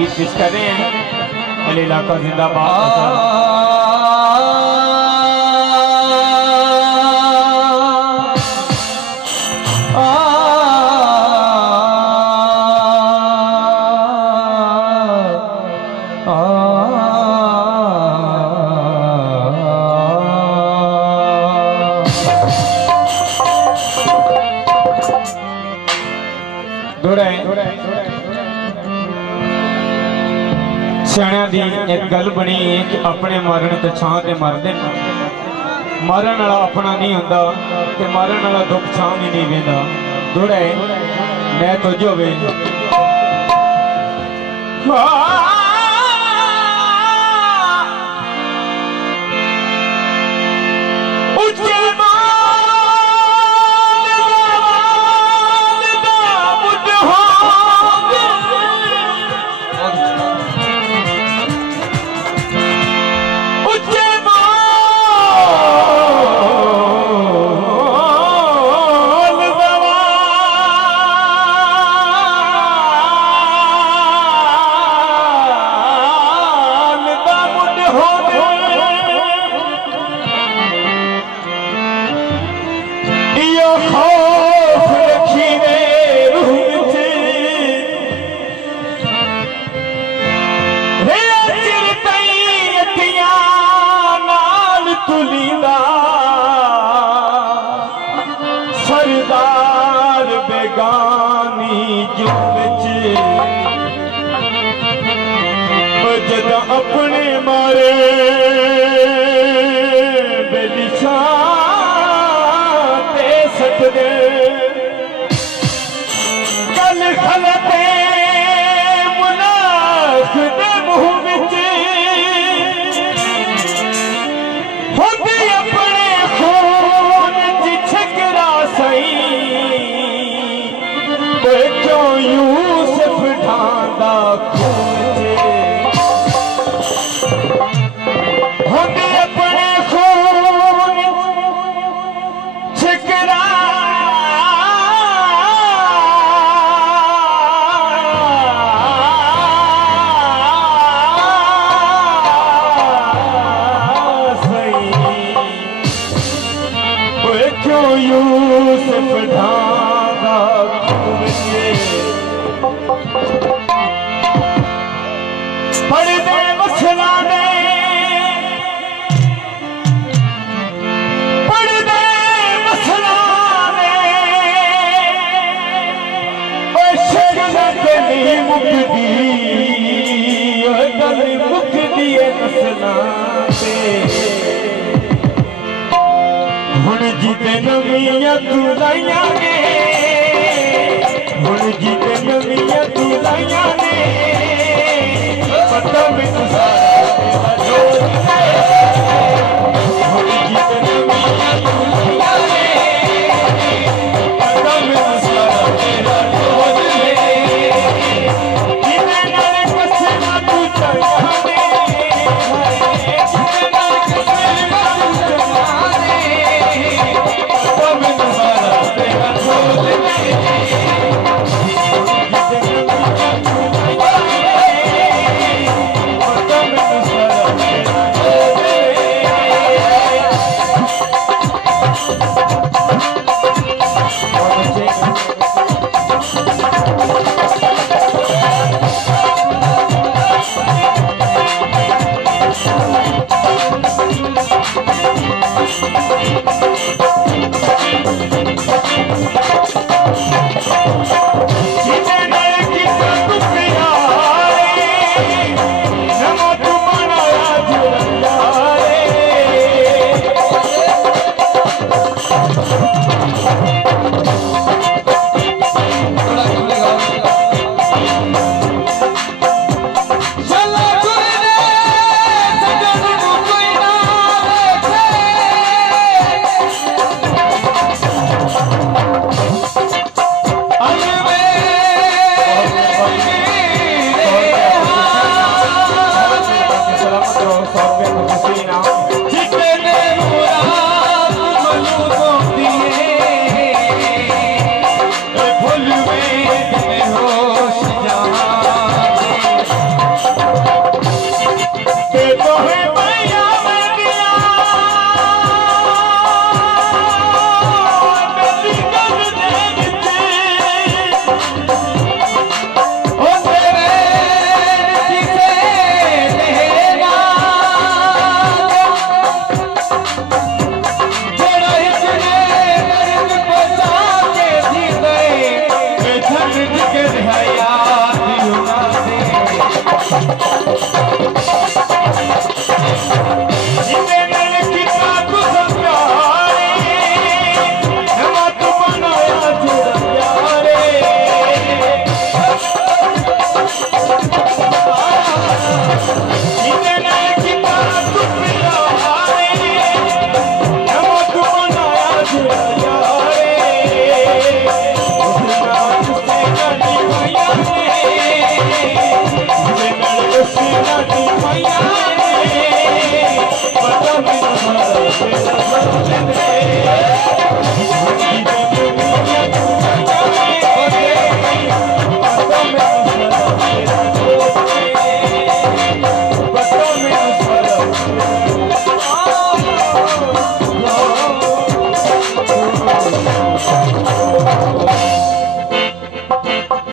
गीत पेश कर रहे हैं। अली इलाका जिंदाबाद। सियाणियां दी एक गल बनी कि अपने मरण ते छां ते मरदे मरण वाला अपना नहीं हुंदा ते मरण वाला दुख छां भी नहीं वेंदा। दोड़े मैं तो जो वे सरदार बेगानी जद अपने मारे बेलिशा ते सटदे कल खलते मुनाफ दे मुंह विच होंदी अपने खून च छकरा सही क्यों यूसुफ ढांदा खून होंदी अपने खून छकरा क्यों यूसुफ ढांदा पढ़दे मसला ने पढ़दे मसला ने गली मुकदी गली मुकदी मसला हुण जीते नवियां तू लाइया ने हुण जीते नवियां तू लाइया ने पता मैनू सारा जोर हुण जीते नवियां तू लाइया ने पता मैनू सारा तेरा जोर जिने नाल कसना तू चढ़ा ने